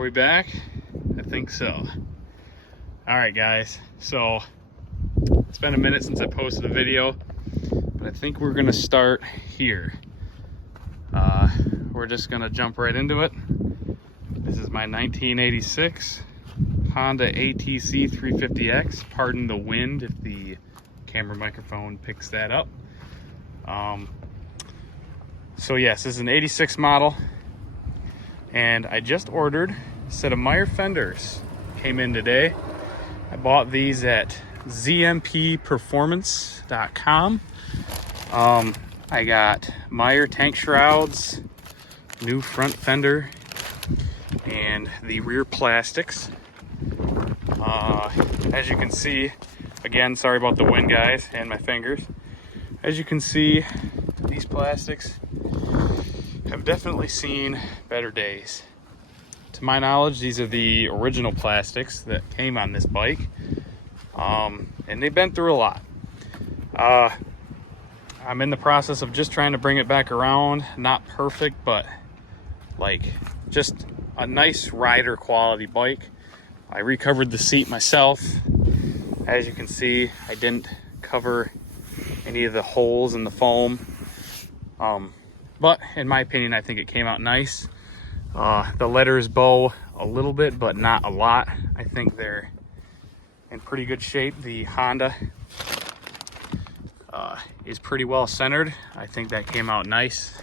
Are we back? I think so. All right, guys. So it's been a minute since I posted a video, but I think we're gonna start here. We're just gonna jump right into it. This is my 1986 Honda ATC 350X. Pardon the wind if the camera microphone picks that up. So yes, this is an 86 model, and I just ordered a set of Maier fenders. Came in today. I bought these at zmpperformance.com. I got Maier tank shrouds, new front fender, and the rear plastics. As you can see, again, sorry about the wind, guys, and my fingers. As you can see, these plastics have definitely seen better days. To my knowledge, these are the original plastics that came on this bike, and they've been through a lot. I'm in the process of just trying to bring it back around. Not perfect, but like just a nice rider quality bike. I recovered the seat myself. As you can see, I didn't cover any of the holes in the foam. But in my opinion, I think it came out nice. The letters bow a little bit, but not a lot. I think they're in pretty good shape. The Honda is pretty well centered. I think that came out nice.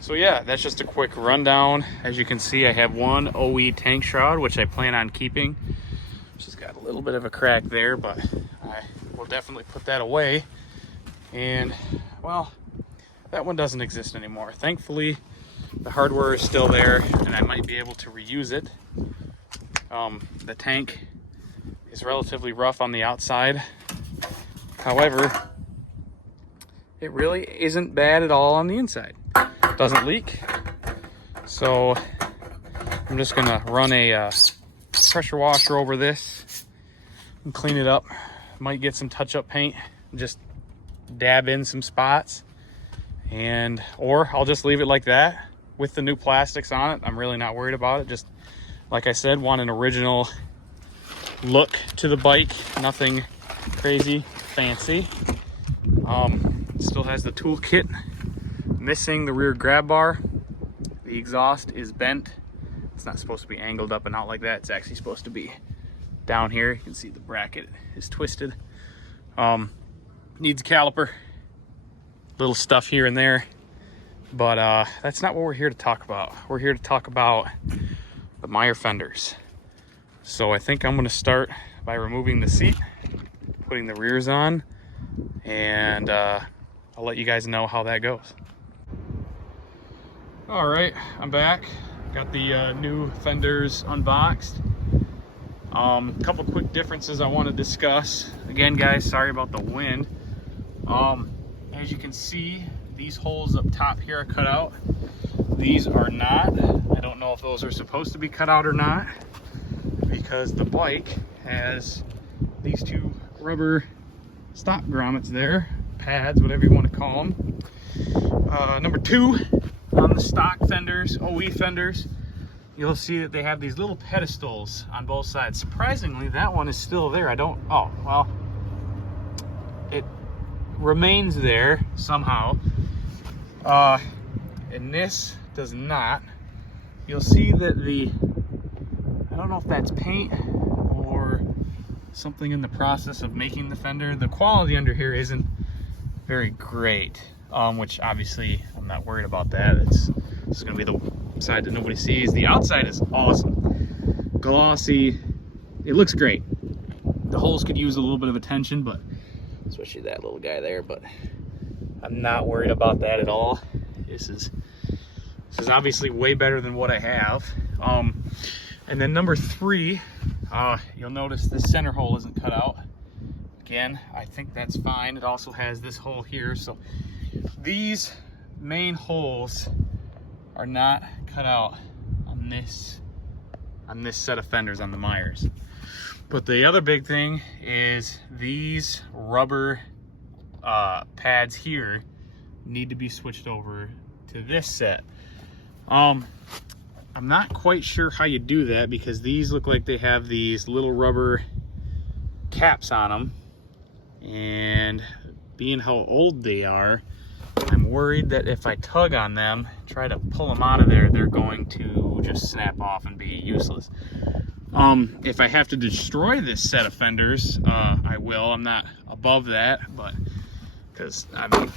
So yeah, that's just a quick rundown. As you can see, I have one OE tank shroud, which I plan on keeping. Just got a little bit of a crack there, but I will definitely put that away. And well, that one doesn't exist anymore. Thankfully, the hardware is still there, and I might be able to reuse it. The tank is relatively rough on the outside. However, it really isn't bad at all on the inside. Doesn't leak. So I'm just gonna run a pressure washer over this and clean it up. Might get some touch-up paint, just dab in some spots, or I'll just leave it like that with the new plastics on it. I'm really not worried about it. Just like I said, want an original look to the bike, nothing crazy fancy. Still has the toolkit, missing the rear grab bar. The exhaust is bent. It's not supposed to be angled up and out like that. It's actually supposed to be down here. You can see the bracket is twisted. Needs a caliper, little stuff here and there, but that's not what we're here to talk about. We're here to talk about the Maier fenders. So I think I'm going to start by removing the seat, putting the rears on, and I'll let you guys know how that goes. All right, I'm back. Got the new fenders unboxed. A couple quick differences I want to discuss. Again, guys, sorry about the wind. As you can see, these holes up top here are cut out. These are not. I don't know if those are supposed to be cut out or not, because the bike has these two rubber stop grommets there, pads, whatever you want to call them. Number two, on the stock fenders, OE fenders, you'll see that they have these little pedestals on both sides. Surprisingly, that one is still there. Oh, well, it remains there somehow. And this does not. You'll see that I don't know if that's paint or something in the process of making the fender. The quality under here isn't very great, which obviously I'm not worried about that. This is gonna be the side that nobody sees. The outside is awesome, glossy. It looks great. The holes could use a little bit of attention, but especially that little guy there, but I'm not worried about that at all. This is obviously way better than what I have. And then number three, you'll notice this center hole isn't cut out. Again, I think that's fine. It also has this hole here. So these main holes are not cut out on this set of fenders on the Maiers. But the other big thing is these rubber pads here need to be switched over to this set. I'm not quite sure how you do that, because these look like they have these little rubber caps on them, and being how old they are, I'm worried that if I tug on them, try to pull them out of there, they're going to just snap off and be useless. If I have to destroy this set of fenders, I will. I'm not above that, but because I mean,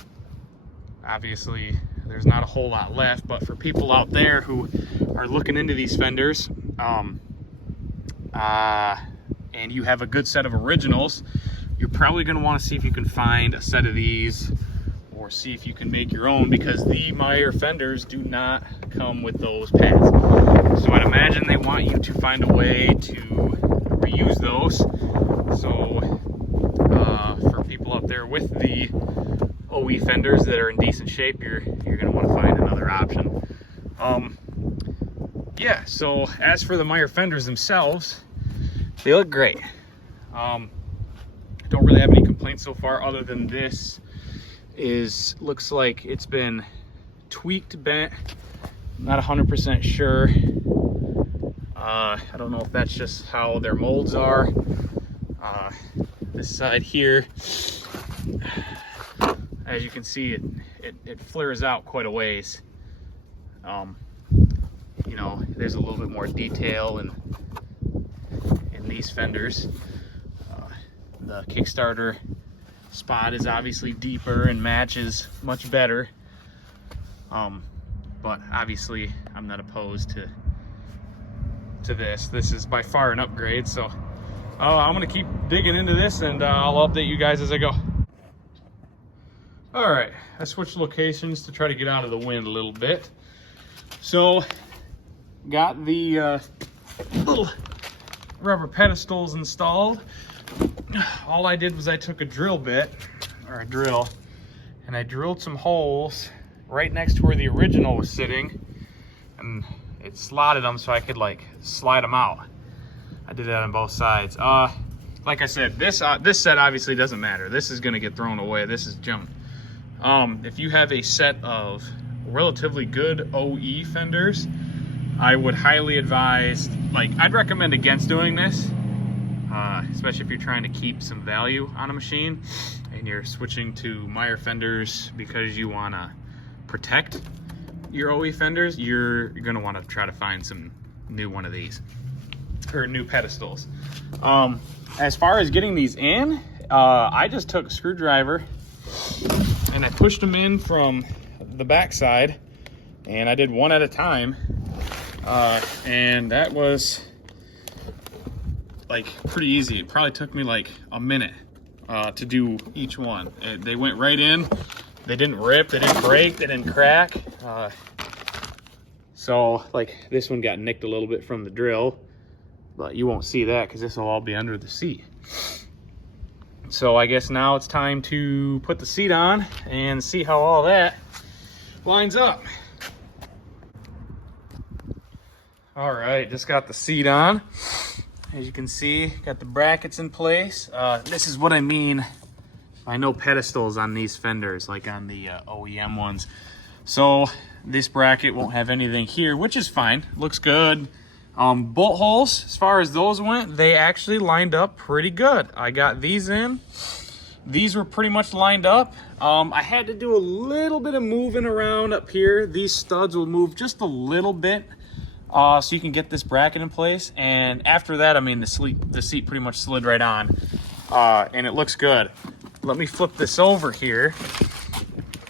obviously there's not a whole lot left. But for people out there who are looking into these fenders, and you have a good set of originals, you're probably going to want to see if you can find a set of these, or see if you can make your own, because the Maier fenders do not come with those pads. So I'd imagine they want you to find a way to reuse those. So for people out there with the OE fenders that are in decent shape, you're going to want to find another option. Yeah, so as for the Maier fenders themselves, they look great. I don't really have any complaints so far, other than this looks like it's been tweaked, bent. I'm not 100% sure. I don't know if that's just how their molds are. This side here, as you can see, it flares out quite a ways. You know, there's a little bit more detail in these fenders. The Kickstarter spot is obviously deeper and matches much better. But obviously I'm not opposed to this. This is by far an upgrade, so I'm gonna keep digging into this, and I'll update you guys as I go. All right, I switched locations to try to get out of the wind a little bit. So got the little rubber pedestals installed. All I did was I took a drill bit, or a drill, and I drilled some holes right next to where the original was sitting, and it slotted them so I could like slide them out. I did that on both sides. Like I said, this set obviously doesn't matter. This is gonna get thrown away. This is junk. If you have a set of relatively good OE fenders, I would highly advise, like, I'd recommend against doing this, especially if you're trying to keep some value on a machine and you're switching to Maier fenders because you want to protect your OE fenders. You're going to want to try to find some new one of these, or new pedestals. As far as getting these in, I just took a screwdriver and I pushed them in from the back side, and I did one at a time, and that was like pretty easy. It probably took me like a minute to do each one. They went right in. They didn't rip, they didn't break, they didn't crack. So like this one got nicked a little bit from the drill, but you won't see that because this will all be under the seat. So I guess now it's time to put the seat on and see how all that lines up. All right, just got the seat on. As you can see, got the brackets in place. This is what I mean by no pedestals on these fenders, like on the OEM ones. So this bracket won't have anything here, which is fine, looks good. Bolt holes, as far as those went, they actually lined up pretty good. I got these in. These were pretty much lined up. I had to do a little bit of moving around up here. These studs will move just a little bit so you can get this bracket in place. And after that, I mean, the seat pretty much slid right on, and it looks good. Let me flip this over here.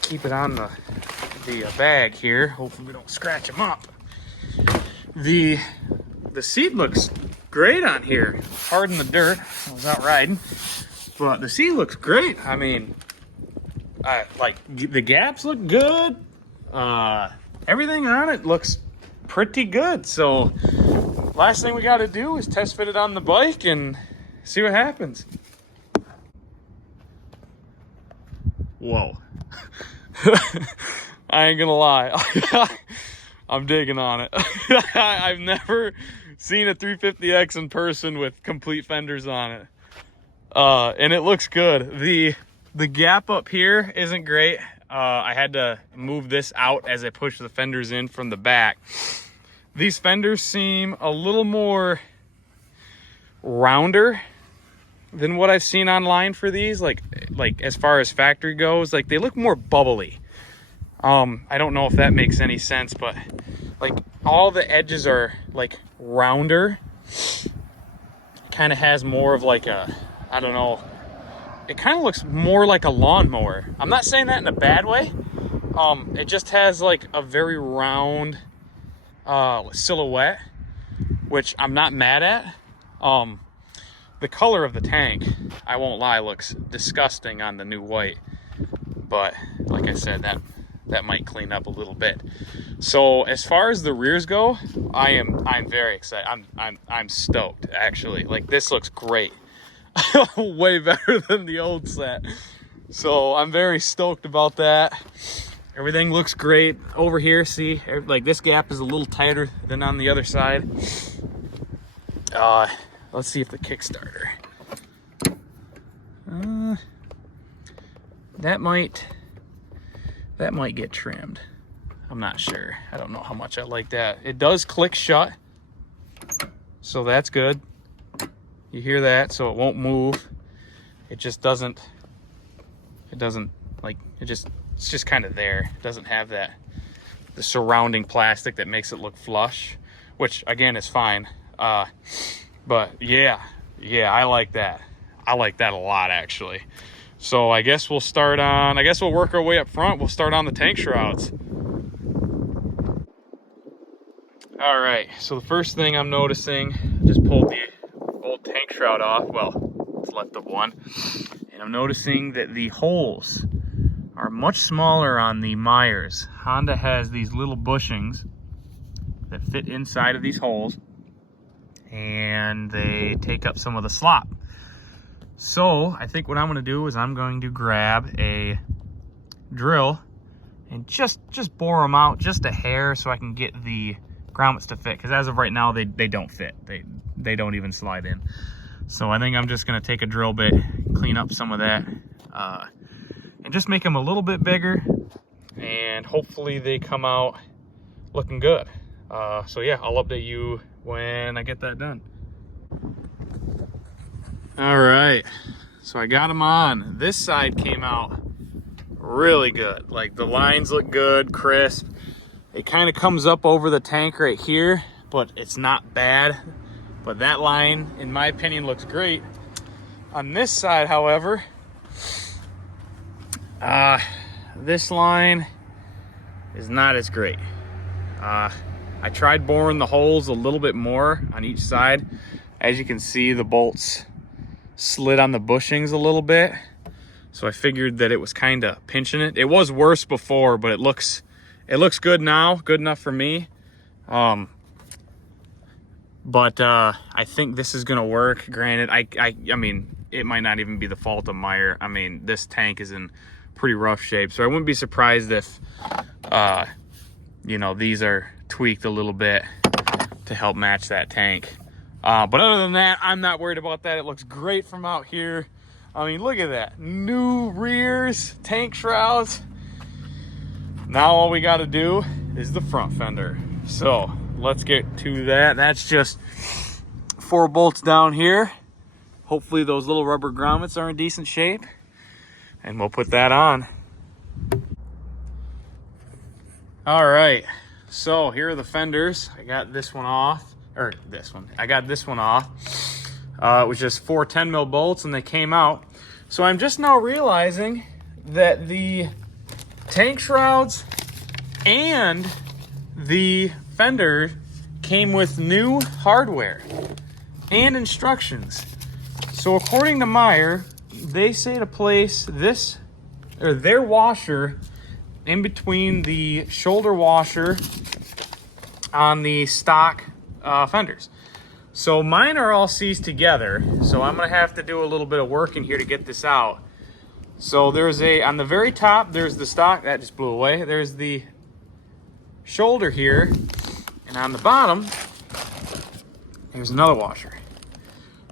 Keep it on the bag here. Hopefully we don't scratch them up. The seat looks great on here. Hard in the dirt. I was out riding, but the seat looks great. I mean, like the gaps look good. Everything on it looks pretty good. So last thing we got to do is test fit it on the bike and see what happens. Whoa. I ain't gonna lie. I'm digging on it. I've never seen a 350X in person with complete fenders on it. And it looks good. The gap up here isn't great. I had to move this out as I pushed the fenders in from the back. These fenders seem a little more rounder than what I've seen online for these. Like as far as factory goes, like they look more bubbly. I don't know if that makes any sense, but like all the edges are like rounder. Kind of has more of like a, I don't know, it kind of looks more like a lawnmower. I'm not saying that in a bad way. It just has like a very round silhouette, which I'm not mad at. The color of the tank, I won't lie, looks disgusting on the new white, but like I said, that might clean up a little bit. So as far as the rears go, I'm very excited. I'm stoked, actually. Like, this looks great. Way better than the old set. So I'm very stoked about that. Everything looks great over here. See, like this gap is a little tighter than on the other side. Let's see if the Kickstarter. That might get trimmed. I'm not sure. I don't know how much I like that. It does click shut, so that's good. You hear that, so it won't move. It just doesn't. It doesn't like. It's just kind of there. It doesn't have the surrounding plastic that makes it look flush, which again is fine. But yeah, I like that. I like that a lot, actually. So I guess we'll work our way up front. We'll start on the tank shrouds. All right, so the first thing I'm noticing, just pulled the old tank shroud off. Well, it's left of one. And I'm noticing that the holes are much smaller on the Maiers. Honda has these little bushings that fit inside of these holes, and they take up some of the slop. So I think what I'm gonna do is I'm going to grab a drill and just bore them out just a hair so I can get the grommets to fit, because as of right now they don't fit. They don't even slide in. So I think I'm just gonna take a drill bit, clean up some of that, and just make them a little bit bigger, and hopefully they come out looking good. So yeah, I'll update you when I get that done. All right, so I got them on. This side came out really good. Like, the lines look good, crisp. It kind of comes up over the tank right here, but it's not bad. But that line, in my opinion, looks great. On this side, however, this line is not as great. I tried boring the holes a little bit more on each side. As you can see, the bolts slid on the bushings a little bit. So I figured that it was kind of pinching it. It was worse before, but it looks good now, good enough for me. But I think this is gonna work. Granted, I mean, it might not even be the fault of Maier. I mean, this tank is in pretty rough shape, so I wouldn't be surprised if, you know, these are tweaked a little bit to help match that tank. But other than that, I'm not worried about that. It looks great from out here. I mean, look at that. New rears, tank shrouds. Now all we got to do is the front fender. So let's get to that. That's just 4 bolts down here. Hopefully those little rubber grommets are in decent shape, and we'll put that on. All right, so here are the fenders. I got this one off, or this one. I got this one off. It was just 4 10mm bolts, and they came out. So I'm just now realizing that the tank shrouds and the fender came with new hardware and instructions. So according to Maier, they say to place this, or their washer, in between the shoulder washer on the stock fenders. So mine are all seized together, so I'm gonna have to do a little bit of work in here to get this out. So there's on the very top, there's the stock, that just blew away. There's the shoulder here, and on the bottom, there's another washer.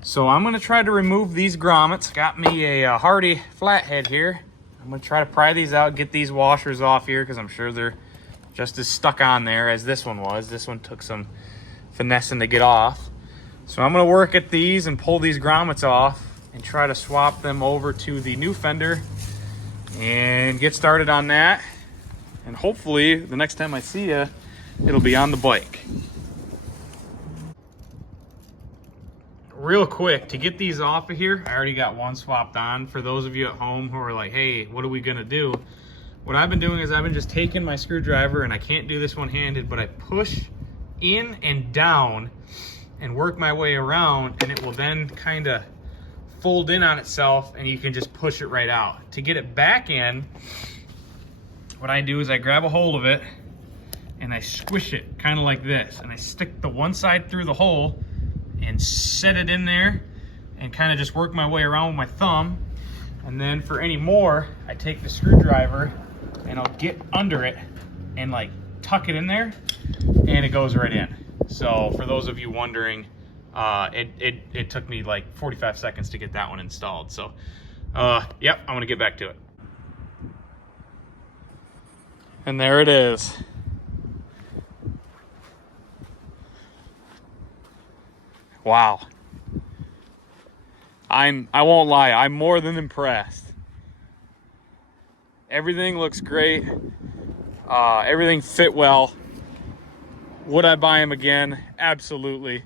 So I'm gonna try to remove these grommets. Got me a Hardy flathead here. I'm gonna try to pry these out, get these washers off here, because I'm sure they're just as stuck on there as this one was. This one took some finessing to get off. So I'm gonna work at these and pull these grommets off and try to swap them over to the new fender and get started on that. And hopefully the next time I see you, it'll be on the bike. Real quick, to get these off of here, I already got one swapped on. For those of you at home who are like, hey, what are we gonna do? What I've been doing is I've been just taking my screwdriver, and I can't do this one-handed, but I push in and down and work my way around, and it will then kind of fold in on itself, and you can just push it right out. To get it back in, what I do is I grab a hold of it and I squish it kind of like this, and I stick the one side through the hole and set it in there and kind of just work my way around with my thumb. And then for any more, I take the screwdriver and I'll get under it and like tuck it in there, and it goes right in. So for those of you wondering, it took me like 45 seconds to get that one installed. So yep, I'm gonna get back to it. And there it is. Wow. I won't lie, I'm more than impressed. Everything looks great. Everything fit well. Would I buy them again? Absolutely.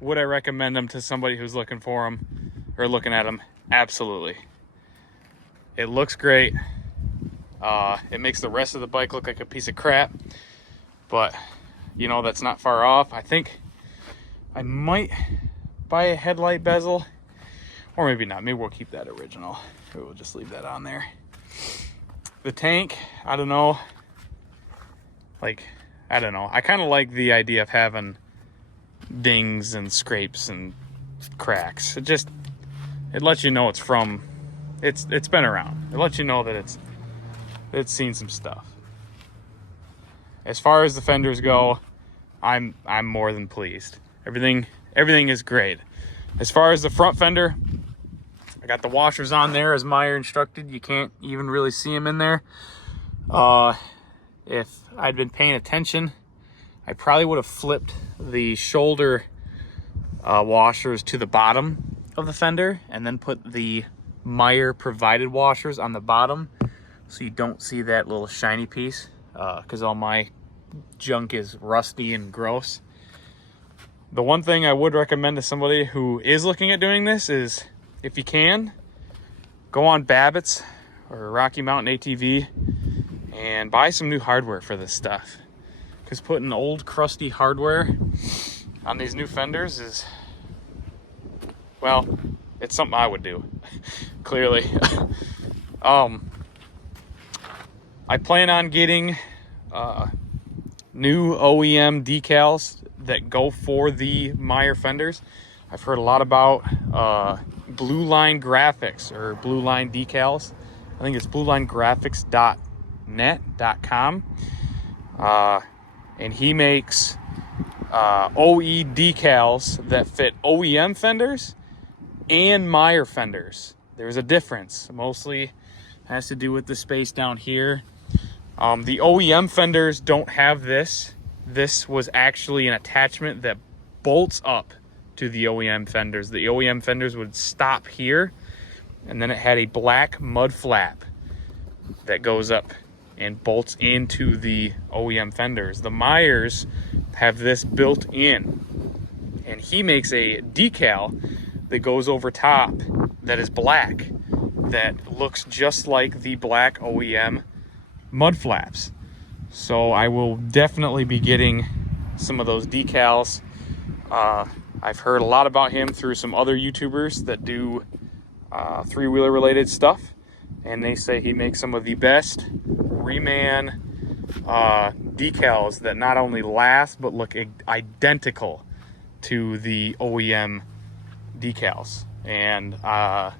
Would I recommend them to somebody who's looking for them or looking at them? Absolutely. It looks great. It makes the rest of the bike look like a piece of crap, but you know, that's not far off. I think I might buy a headlight bezel, or maybe not. Maybe we'll keep that original. Maybe we'll just leave that on there. The tank, I don't know. Like, I don't know. I kind of like the idea of having dings and scrapes and cracks. It lets you know it's from, it's been around. It lets you know that it's seen some stuff. As far as the fenders go, I'm more than pleased. Everything is great. As far as the front fender, I got the washers on there as Maier instructed. You can't even really see them in there. If I'd been paying attention, I probably would have flipped the shoulder washers to the bottom of the fender and then put the Maier provided washers on the bottom, so you don't see that little shiny piece, because all my junk is rusty and gross. The one thing I would recommend to somebody who is looking at doing this is, if you can, go on Babbitt's or Rocky Mountain ATV and buy some new hardware for this stuff. Because putting old crusty hardware on these new fenders is, well, it's something I would do, clearly. I plan on getting new OEM decals that go for the Maier fenders. I've heard a lot about Blue Line Graphics or Blue Line Decals. I think it's bluelinegraphics.net.com. And he makes OE decals that fit OEM fenders and Maier fenders. There's a difference. Mostly has to do with the space down here. The OEM fenders don't have this. This was actually an attachment that bolts up to the OEM fenders. The OEM fenders would stop here, and then it had a black mud flap that goes up and bolts into the OEM fenders. The Maiers have this built in, and he makes a decal that goes over top that is black, that looks just like the black OEM mud flaps. So I will definitely be getting some of those decals. I've heard a lot about him through some other YouTubers that do three-wheeler related stuff, and they say he makes some of the best reman decals that not only last but look identical to the OEM decals. And I've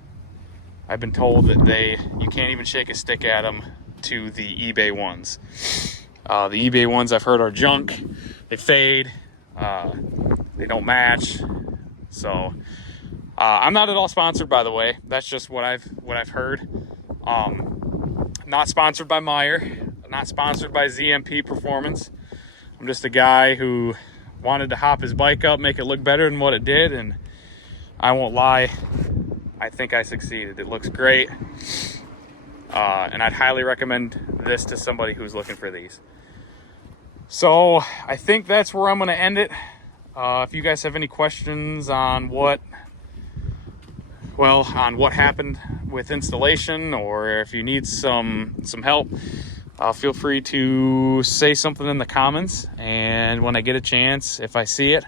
been told that you can't even shake a stick at them to the eBay ones. The eBay ones I've heard are junk. They fade. They don't match. So I'm not at all sponsored, by the way. That's just what I've heard. Not sponsored by Maier. not sponsored by ZMP Performance. I'm just a guy who wanted to hop his bike up, make it look better than what it did, and I won't lie, I think I succeeded. It looks great, and I'd highly recommend this to somebody who's looking for these. So I think that's where I'm going to end it. If you guys have any questions on what happened with installation, or if you need some help, feel free to say something in the comments, and when I get a chance, if I see it,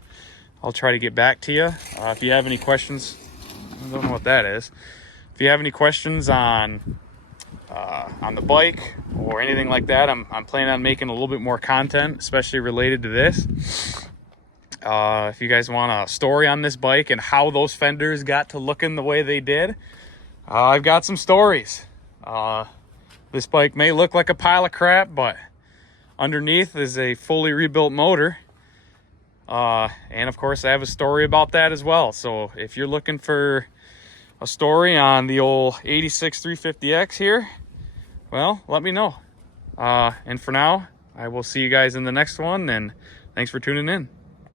I'll try to get back to you. If you have any questions, I don't know what that is. If you have any questions on the bike or anything like that, I'm planning on making a little bit more content, especially related to this. If you guys want a story on this bike and how those fenders got to looking the way they did, I've got some stories. This bike may look like a pile of crap, but underneath is a fully rebuilt motor. And of course I have a story about that as well. So if you're looking for a story on the old 86 350X here, well, let me know. And for now, I will see you guys in the next one, and thanks for tuning in.